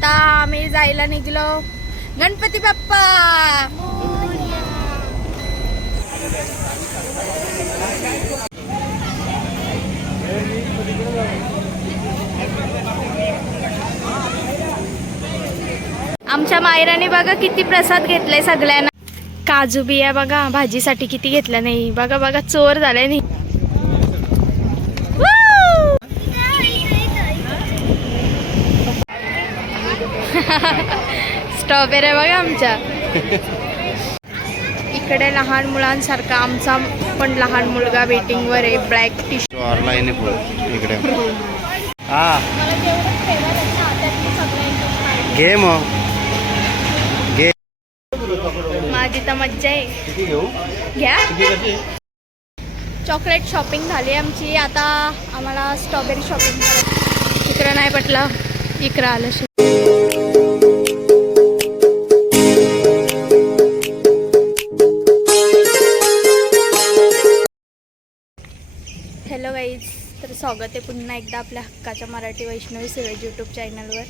आता आम्ही जायला निघलो. गणपती बाप्पा! आमच्या मायराने बघा किती प्रसाद घेतलाय सगळ्यांना. काजू बिया बघा भाजीसाठी किती घेतल्या नाही. बघा बघा चोर झालाय नाही स्ट्रॉबेरी बघा आमच्या. इकडे लहान मुलांसारखा आमचा पण लहान मुलगा वेटिंग वर आहे ब्लॅक टी ऑनलाईन इकडे. हा. घे मग. घे. माझी तर मज्जा आहे. घ्या. चॉकलेट शॉपिंग झाली आमची. आता आम्हाला स्ट्रॉबेरी शॉपिंग करायची. इकडं नाही पटलं. इकडं आलं. स्वागत आहे पुन्हा एकदा आपल्या हक्काच्या मराठी वैष्णवी सिवेज यूट्यूब चॅनलवर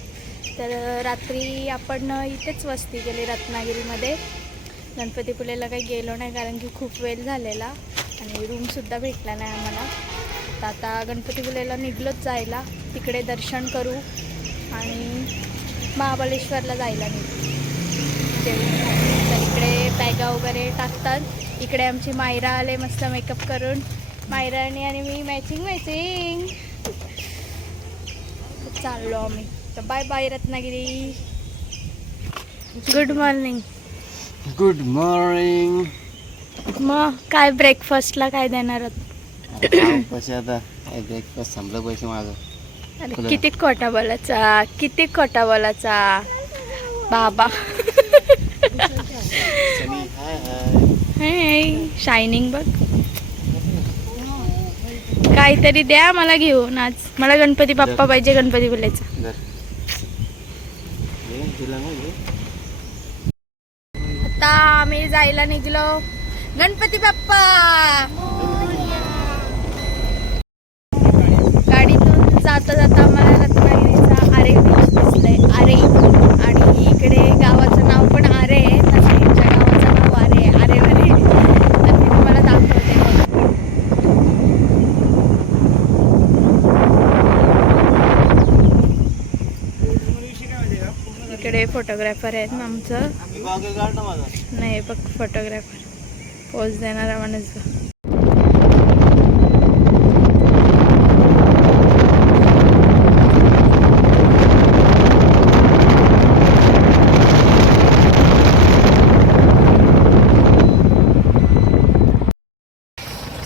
तर रात्री आपण इथेच वस्ती गेली रत्नागिरीमध्ये. गणपतीपुलेला काही गेलो नाही कारण की खूप वेळ झालेला आणि रूमसुद्धा भेटला नाही आम्हाला. तर आता गणपतीपुलेला निघलोच जायला. तिकडे दर्शन करू आणि महाबळेश्वरला जायला निघू. तर इकडे बॅगा वगैरे टाकतात. इकडे आमची मायरा आले मस्त मेकअप करून. मायराने आणि मी मॅचिंग मॅचिंग चाललो आम्ही. तर bye bye Ratnagiri. Good morning good morning मग काय ब्रेकफास्टला काय देणार? पैसे आता ब्रेकफास्ट संपलं पैसे माझं. अरे. किती खोटा बोलायचा? किती खोटा बोलायचा? बाबा. शायनिंग बघ. काहीतरी द्या मला घेऊन आज. मला गणपती बाप्पा पाहिजे गणपती बोलायचा. आता आम्ही जायला निघलो. गणपती बाप्पा! गाडीतून जाता जाता आम्हाला रत्नागिरीचा आरे दिसलंय आरे आणि इकडे गावाचं नाव पण आरे आहे त्या साईडच्या गावाचं नाव आरे आहे आरेवारे तर मी तुम्हाला दाखवते बघा. इकडे फोटोग्राफर आहेत ना आमचं. नाही बघ फोटोग्राफर. पोच देणारा माणूस बघ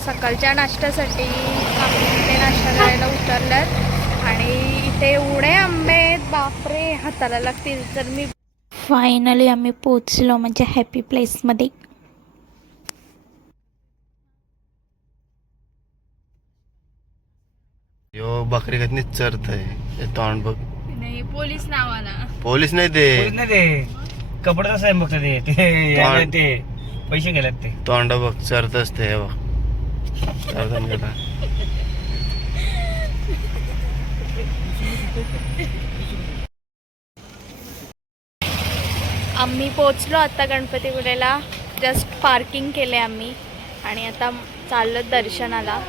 सकाळच्या नाश्त्यासाठी आम्ही नाश्ता करायला उतरल्यात आणि इथे एवढे आंबे हाताला लागतील तर मी फायनली आम्ही पोचलो म्हणजे हॅपी प्लेसमध्ये यो बकरी कधी चरत आहे तोंड बघ. नाही पोलीस नावाला. पोलीस नाही ते. पोलीस नाही ते. कपडे कसं आहे बघ ते? ते याने ते पैसे गेलेत ते. तोंड बघ चरत असते हे बघ. चरतन गेला आम्ही पोचलो आता गणपतीपुळेला जस्ट पार्किंग केले आम्ही. आणि आता चाललो दर्शनाला.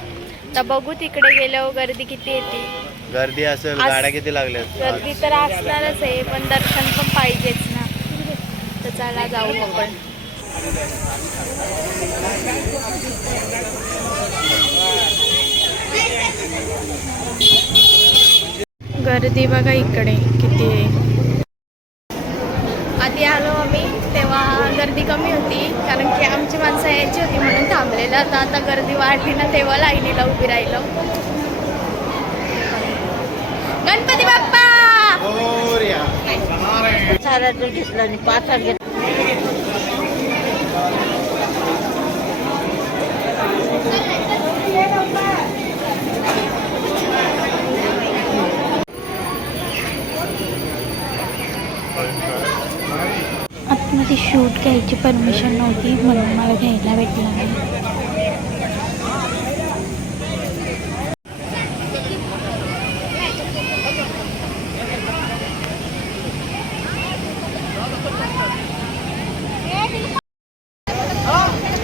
तर बघू तिकडे गेल्यावर गर्दी किती येते. गर्दी असेल आज- गाड्या किती लागल्यात गर्दी तर असणारच आहे पण दर्शन पण पाहिजेच ना. तर चला जाऊ आपण. गर्दी बघा इकडे किती आहे. गर्दी कमी होती कारण की आमची माणसं यायची होती म्हणून थांबलेलं. आता आता गर्दी वाढली ना तेव्हा लाईनीला उभी राहिलो. गणपती बाप्पा! मग ती शूट घ्यायची परमिशन नव्हती म्हणून मला घ्यायला भेटला नाही.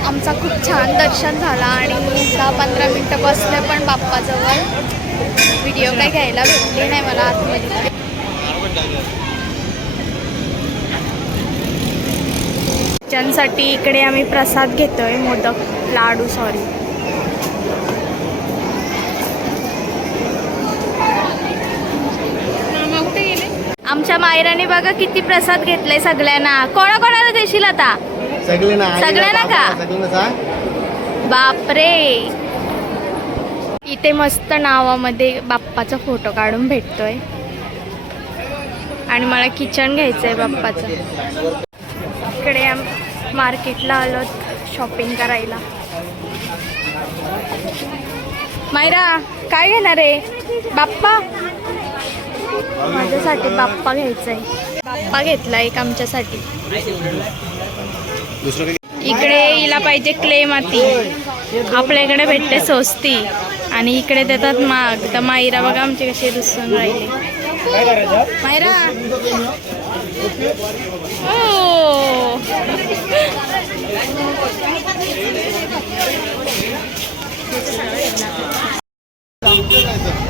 आमचा खूप छान दर्शन झाला आणि दहा पंधरा मिनटं बसले पण बाप्पाजवळ. व्हिडिओ काही घ्यायला भेटली नाही मला आतमध्ये. त्यांसाठी इकडे आम्ही प्रसाद घेतोय मोदक लाडू सॉरी आमच्या मायराने बघा किती प्रसाद घेतलाय सगळ्यांना. कोणाकोणाला देशील आता? सगळ्यांना का? बापरे. इथे मस्त नावामध्ये बाप्पाचा फोटो काढून भेटतोय. आणि मला किचन घ्यायचंय बाप्पाचं. इकडे मार्केटला आलो शॉपिंग करायला. मायरा काय घेणार आहे? बाप्पा? माझ्यासाठी बाप्पा घ्यायचाय. बाप्पा घेतला एक आमच्यासाठी. इकडे हिला पाहिजे क्ले माती. आपल्या इकडे भेटते स्वस्ती. आणि इकडे देतात माग. तर मायरा बघा आमची कशी रुसून राहिले. मायरा ओ.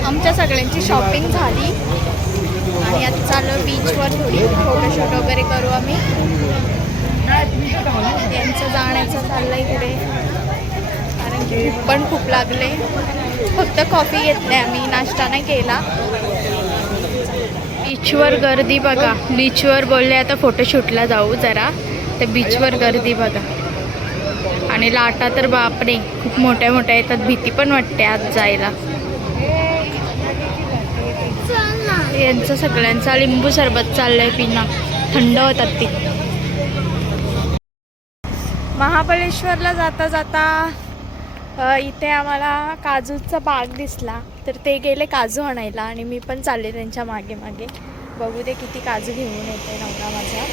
आमच्या सगळ्यांची शॉपिंग झाली. आणि आता चालू बीचवर थोडी फोटोशूट वगैरे करू आम्ही. यांचं जाण्याचं चाललंय इकडे. कारण की पण खूप लागले. फक्त कॉफी घेतली आम्ही. नाश्ता नाही केला. बीचवर गर्दी बघा. बीचवर बोलले आता फोटोशूटला जाऊ जरा. तर बीचवर गर्दी बघा. आणि लाटा तर बापरे खूप मोठ्या मोठ्या येतात. भीती पण वाटते आत जायला. यांचं सगळ्यांचा लिंबू सरबत चाललंय पिणं. थंड होतात ती. महाबळेश्वरला जाता जाता इथे आम्हाला काजूचा बाग दिसला. तर ते गेले काजू आणायला आणि मी पण चालले त्यांच्या मागे मागे. बघू दे किती काजू घेऊन येते नवरा माझा.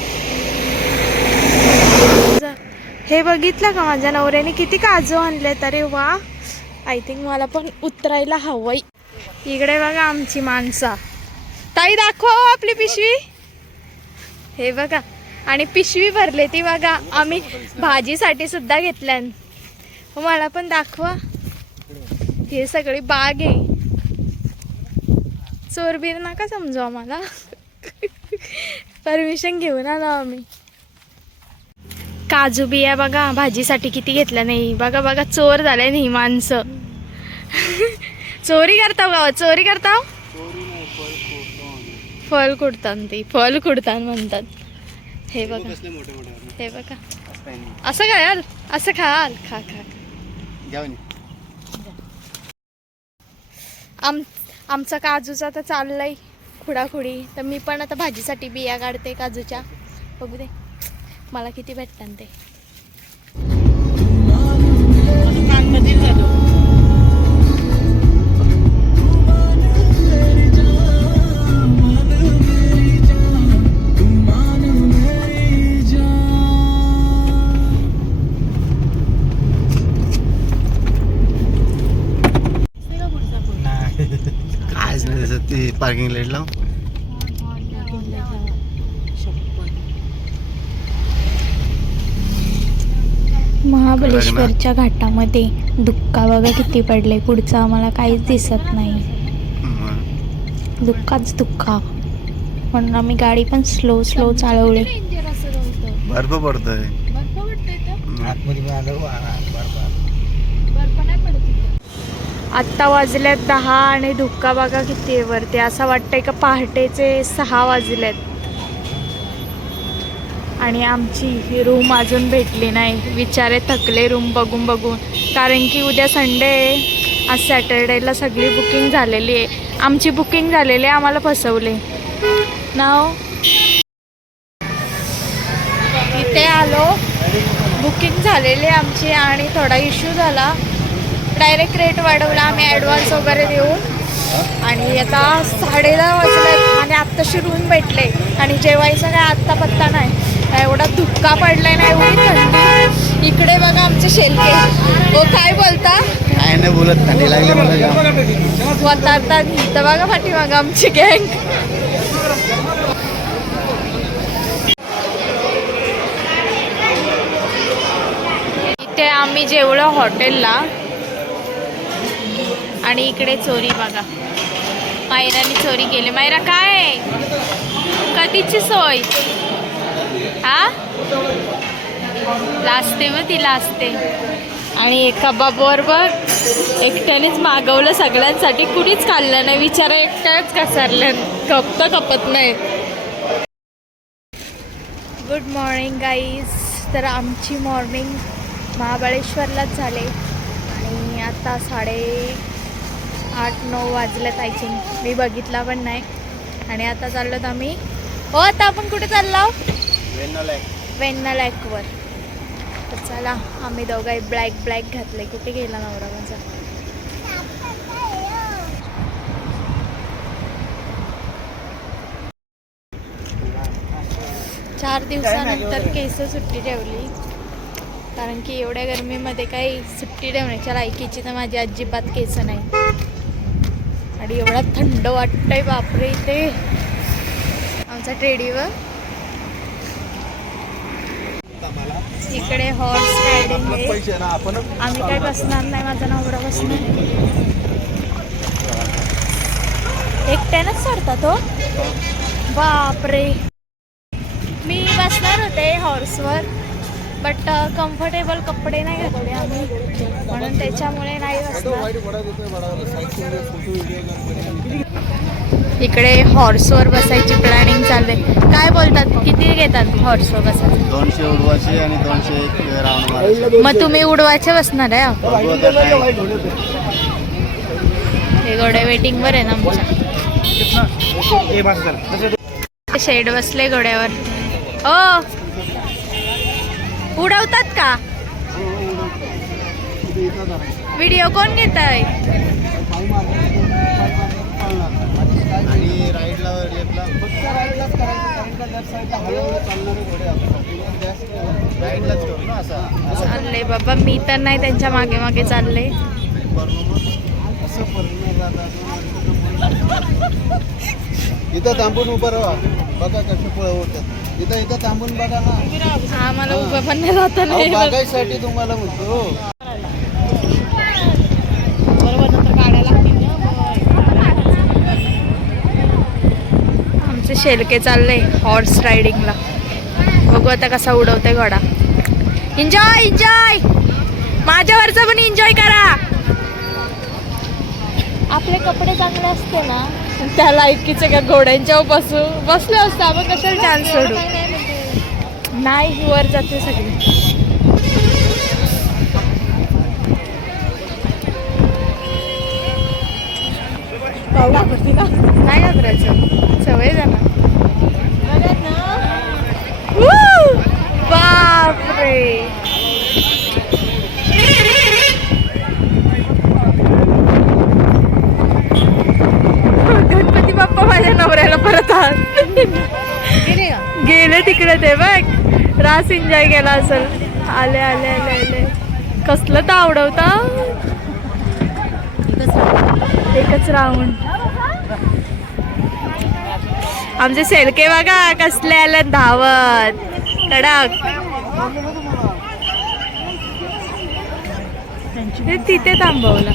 हे बघितलं का माझ्या नवऱ्याने? किती काजू आणले तरी वा. आय थिंक मला पण उतरायला हवंय. इकडे बघा आमची माणसा. ताई दाखव आपली पिशवी. हे बघा. आणि पिशवी भरले ती बघा. आम्ही भाजीसाठी सुद्धा घेतल्यान. मला पण दाखवा. हे सगळी बाग आहे. चोरबीर नका समजू आम्हाला. परमिशन घेऊन आलो आम्ही. काजू बिया बघा भाजीसाठी किती घेतल्या नाही. बघा बघा चोर झाले नाही माणसं. चोरी करता हो गावा चोरी करता हो? फल कुडतात ते. फल कुडतात म्हणतात. हे बघा. हे बघा. असं खायाल असं खाल. खा खा. आम आमचा काजूचा तर चाललाय खुडाखुडी. तर मी पण आता भाजीसाठी बिया काढते काजूच्या. बघू दे. मला किती भेटतात ते. पार्किंग लाइट लाव. महाबळेश्वरच्या घाटामध्ये धुक्का बघा किती पडले. पुढचं आम्हाला काहीच दिसत नाही. धुक्काच धुक्का म्हणून आम्ही गाडी पण स्लो स्लो चालवली. बर्फ पडतोय आतमध्ये पण आलं वा- बरं- आत्ता वाजल्यात दहा आणि धुक्का बघा किती आहे वरती. असं वाटतंय का पहाटेचे सहा वाजलेत. आणि आमची ही रूम अजून भेटली नाही. विचारे थकले रूम बघून बघून. कारण की उद्या संडे आहे. आज सॅटर्डेला सगळी बुकिंग झालेली आहे. आमची बुकिंग झालेली आहे आम्हाला फसवले. नाव? इथे आलो. बुकिंग झालेली आहे आमची आणि थोडा इश्यू झाला. डायरेक्ट रेट वाढवला आम्ही ॲडव्हान्स वगैरे देऊन आणि आता साडे दहा वाजले आणि आत्ताशी रूम भेटले. आणि जेवायचं काय आत्ता पत्ता नाही. एवढा धुक्का पडलाय ना एवढी थंडी. इकडे बघा आमचे शेलके. हो काय बोलता? काय नाही बोलत थंडी लागली मला जाम. वतारतात इथं बघा पाठीमागं आमची गँग आम्ही जेवलो हॉटेलला. आणि इकडे चोरी बघा. मायराने चोरी केली. मायरा काय? आहे? कधीची सोय? हा? लाजते मग ती लाजते. आणि एका बाबावर बघ. एकट्यानेच मागवलं सगळ्यांसाठी. कुणीच खाल्लं नाही. विचारा एकट्याच कसारलं कपत कपत नाही. गुड मॉर्निंग गाईज तर आमची मॉर्निंग महाबळेश्वरलाच झाले. आणि आता साडे आठ नऊ वाजल्यात आय थिंक मी बघितला पण नाही. आणि आता चाललोत आम्ही. हो आता आपण कुठे चाललो वेन्ना लॅकवर तर चला आम्ही दोघाही ब्लॅक ब्लॅक घातले कुठे गेला नवरा माझा? चार दिवसानंतर केस सुट्टी ठेवली. कारण की एवढ्या गरमीमध्ये काही सुट्टी ठेवण्याच्या लायकीची तर माझी अजिबात केस नाही. आणि एवढा थंड वाटतंय बापरे इथे. आमचा ट्रेडीवर. इकडे हॉर्स रायडिंग आम्ही काय बसणार नाही माझा नवरा बसणार एकट्यानंच चढता तो. बापरे. मी बसणार होते हॉर्सवर बट कम्फर्टेबल कपडे नाही घातले आम्ही. म्हणून त्याच्यामुळे नाही इकडे हॉर्सवर बसायची प्लॅनिंग चालू आहे. काय बोलतात? किती घेतात हॉर्सवर बसायचं दोनशे उडवायचे आणि दोनशे मग तुम्ही उडवायचे बसणार आहे. हे गोडे वेटिंगवर आहे ना आमच्या. हे शेड बसले घोड्यावर. ओ! उडवतात का? व्हिडिओ कोण घेत आहे चालले बाबा मी तर नाही त्यांच्या मागे मागे चालले. इथं थांबून उभं राहा. बघा कसं पळवतात. इथं इथं थांबून बघा ना. आम्हाला उभं पण नाही राहता अहो, नाही येत. बघायसाठी तुम्हाला म्हणतो. आमचे शेलके चालले हॉर्स रायडिंगला बघू आता कसा उडवते घोडा. एन्जॉय एन्जॉय माझ्यावरचा पण एन्जॉय करा. आपले कपडे चांगले असते ना. त्या लायकीचे का घोड्यांच्या बसू बसले असते. आपण कशाला चान्स सोडू. नाही वर जाते सगळे. नाही घाबरायचं सवय झाला! बापरे. बाप्पा माझ्या नवऱ्याला परत आत गेले तिकडे ते बघ. रास एन्जॉय केला असेल. आले आले आले आले. कसलं तर आवडवता. एकच राऊंड. आमचे शेलके बघा कसले आले धावत. कडक तिथे थांबवलं.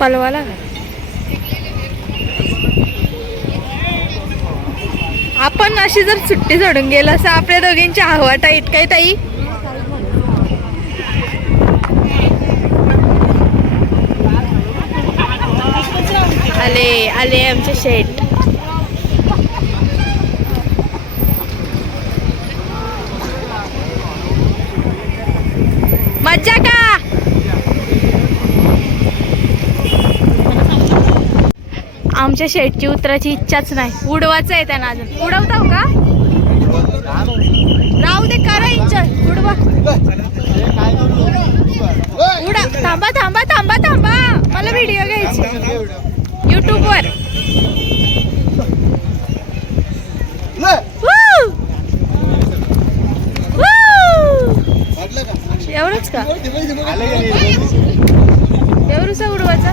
पलवाला का? आपण अशी जर सुट्टी सोडून गेलो असं आपल्या दोघींची आहवाटा इतकाय ताई? आले आले आमचे शेट मज्जा का आमच्या शेटची उतरायची इच्छाच नाही. उडवायचं आहे त्यांना अजून. उडवताव का? राहू दे करा एन्जॉय उडवा. उडा. थांबा थांबा थांबा थांबा. मला व्हिडिओ घ्यायची. युट्यूबवर! एवढंच का? एवढंच उडवायचा?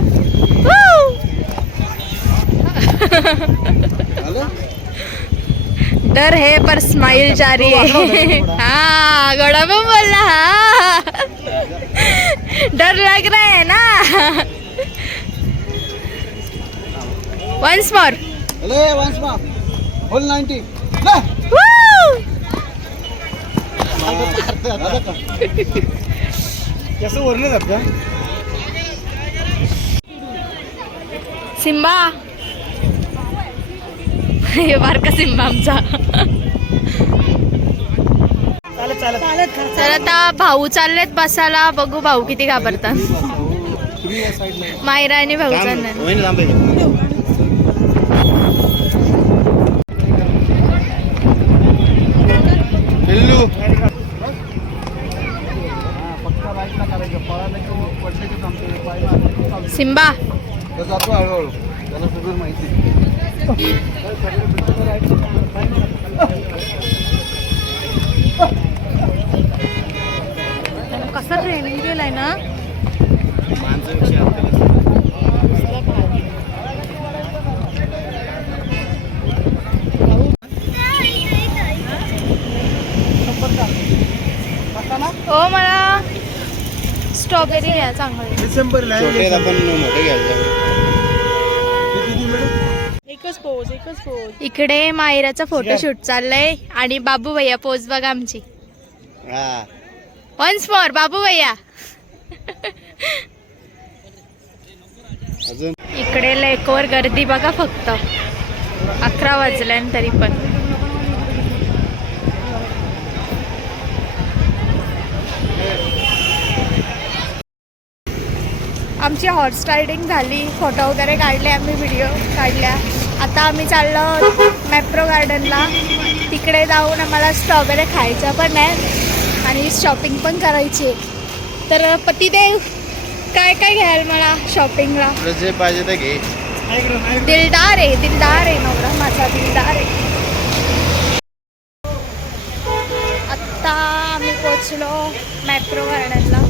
डर है पर स्माइल जारी है। हाँ घोड़ा भी बोलना हाँ। डर लग रहा है ना। वंस मोर अरे वन्स मा फुल नाईन्टी कसं वरलं जात? का सिम्बा हे बारका आमचा. चालत तर आता भाऊ चाललेत बसायला. बघू भाऊ किती घाबरतात. मायरा आणि भाऊ चालणार. सिम्बा माहिती कसं ट्रेनिंग केलंय ना? हो मला स्ट्रॉबेरी आहे चांगली डिसेंबरला आपण मोठे घ्यायचे. एकच पोज एकच पोज इकडे मायराचा फोटोशूट चाललंय आणि बाबू भैया पोज बघा आमची. हा. वन्स मोर बाबू भैया अजून? इकडे लेकवर गर्दी बघा फक्त. अकरा वाजल्या तरी पण. आमची हॉर्स रायडिंग झाली. फोटो वगैरे काढले आम्ही व्हिडिओ काढल्या. आता आम्ही चाललो मॅप्रो गार्डनला तिकडे जाऊन आम्हाला स्ट्रॉबेरी खायचं पण आहे आणि शॉपिंग पण करायची आहे. तर पतिदेव काय काय घ्याल मला शॉपिंगला जे पाहिजे ते घे. दिलदार आहे दिलदार आहे नवरा माझा दिलदार आहे. आत्ता आम्ही पोचलो मॅप्रो गार्डनला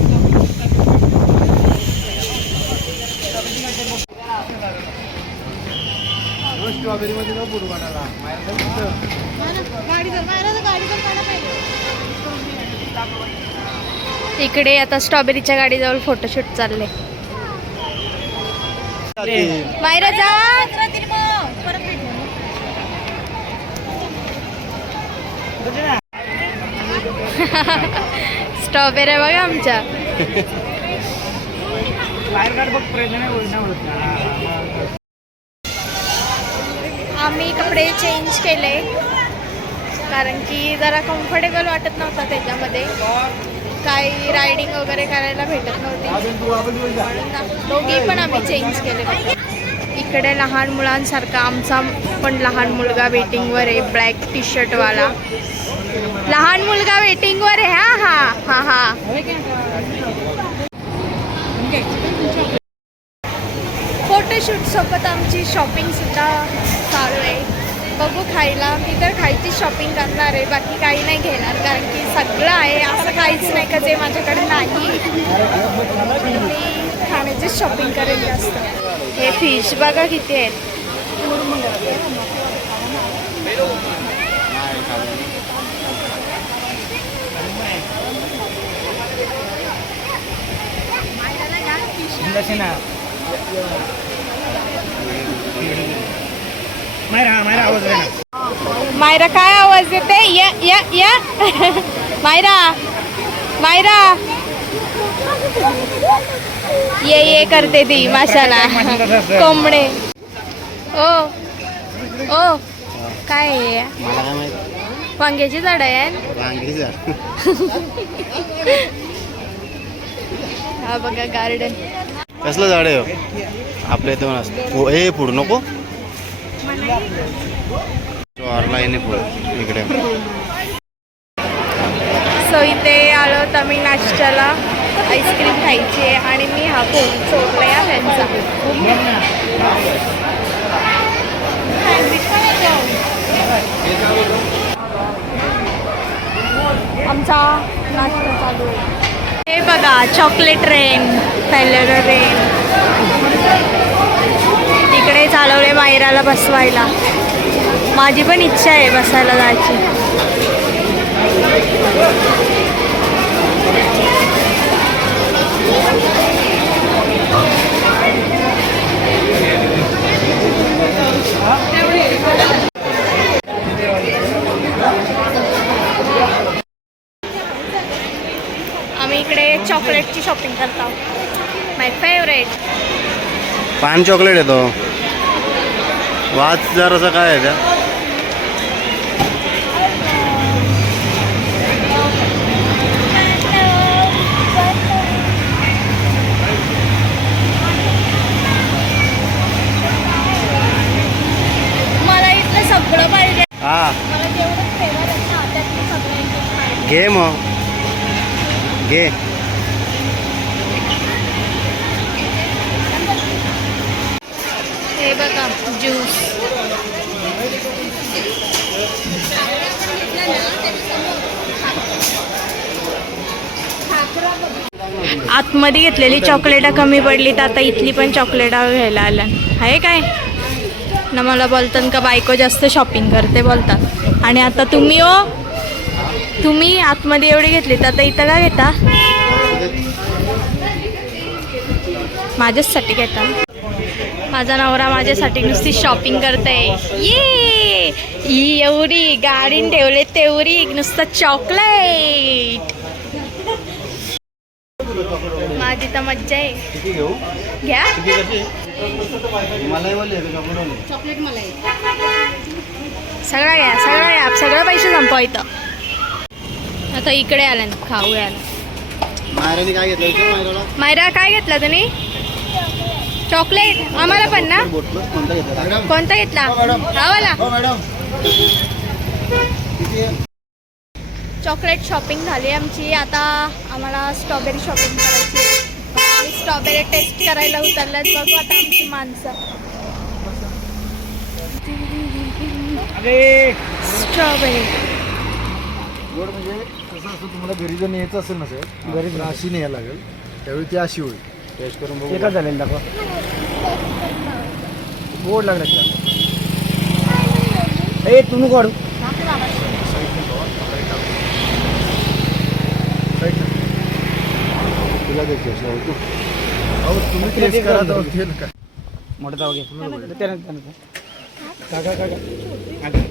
स्ट्रॉबेरी मध्ये न बुडू बनाला इकडे आता स्ट्रॉबेरीच्या गाडीजवळ फोटोशूट चालले मायरा जा. स्ट्रॉबेरी बघा आमच्या. बाहेर काढ बघ प्रयत्न नाही होत. आम्ही कपडे चेंज केले. कारण की जरा कम्फर्टेबल वाटत नव्हता त्याच्यामध्ये. काही रायडिंग वगैरे करायला भेटत नव्हती. म्हणून दोघी पण आम्ही चेंज केले. इकडे लहान मुलांसारखा आमचा पण लहान मुलगा वेटिंगवर आहे ब्लॅक टी शर्टवाला लहान मुलगा वेटिंगवर आहे हा हा हा हा. शूटसोबत आमची शॉपिंगसुद्धा चालू आहे. बघू खायला. मी तर खायची शॉपिंग करणार आहे. बाकी काही नाही घेणार कारण की सगळं आहे. असं काहीच नाही का जे माझ्याकडे नाही. मी खाण्याचीच शॉपिंग करेल जास्त. हे फिश बघा किती आहेत. ना मायरा मायरा आवाज मायरा काय आवाज देते? या या या. मायरा मायरा. ये ये करते ती माशाला. कोंबडे. ओ ओ काय वांग्याची झाड आहे. हा बघा गार्डन कसलं झाड आहे हो? आपल्या इथे असतं. हे पुढ नको. ऑनलाईन पुढे इकडे. सो इथे आलो तर मी नाश्त्याला. आईस्क्रीम खायची आहे आणि मी हा फोन सोडला या त्यांचा. आमचा नाश्ता चालू आहे. हे बघा चॉकलेट रेन फॅलेरो रेन तिकडे चालवले मायराला बसवायला. माझी पण इच्छा आहे बसायला जायची आम्ही इकडे चॉकलेटची शॉपिंग करतो. माय फेवरेट पान चॉकलेट येतो. वाच जरासा काय आहे त्या? सगळं पाहिजे. हा. मला जेवढं फ्लेवर आहे ना त्यातलं सगळं एकदम पाहिजे घे मग. घे हे बघा ज्यूस. आतमध्ये घेतलेली चॉकलेटा कमी पडली तर आता इथली पण चॉकलेटा घ्यायला आल्या. आहे काय? ना मला बोलतात का बायको जास्त शॉपिंग करते बोलतात. आणि आता तुम्ही हो तुम्ही आतमध्ये एवढी घेतली तर आता इथं का घेता? माझ्याचसाठी घेता. माझा नवरा माझ्यासाठी नुसती शॉपिंग करते ये ही एवढी गाडीन ठेवले तेवढी नुसतं चॉकलेट माझी तर मज्जा आहे. घ्या. मलाई? सगळं घ्या सगळं घ्या. सगळं पैसे संपवा इथं. आता इकडे आल्या खाऊया मायराने काय घेतलं? मायरा काय घेतला तुम्ही? चॉकलेट? आम्हाला पण ना? कोणता घेतला? हा चॉकलेट शॉपिंग झाली आमची. आता आम्हाला स्ट्रॉबेरी शॉपिंग करायची आहे. स्ट्रॉबेरी टेस्ट करायला उतरल्यात. बघू आता आमची माणसं. अरे स्ट्रॉबेरी. गोड म्हणजे कसं असतं तुम्हाला घरी जर न्यायचं असेल ना सर घरी अशी न्यायला लागेल त्यावेळी ती अशी होईल. टेस्ट करून बघू. एकच झालेलं दाखवा. गोड लागलं तिला ए तुम्ही कोण तिला द्यायची अशी हो, तू. अहो तुम्ही टेस्ट करा ते नका मोठं जाऊ घे. त्यानं- त्यानं- काका काका.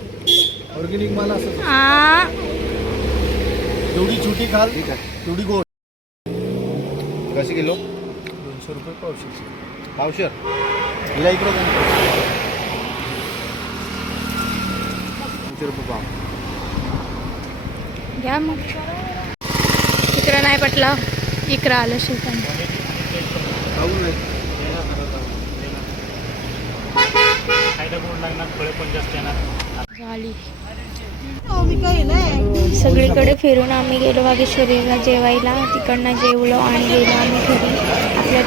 ऑर्गेनिक माल असं. आ जेवढी छोटी खाल तेवढी गोड. कशी किलो? दोनशे रुपये पावशे पावशर? हिला इकडं दोनशे रुपये पाव. घ्या मग. इकडं नाही पटलं. इकडं आलं झाली. सगळीकडे फिरून आम्ही गेलो वागेश्वरीला जेवायला. तिकडनं जेवलो आणि गेलो आम्ही घरी. आपल्या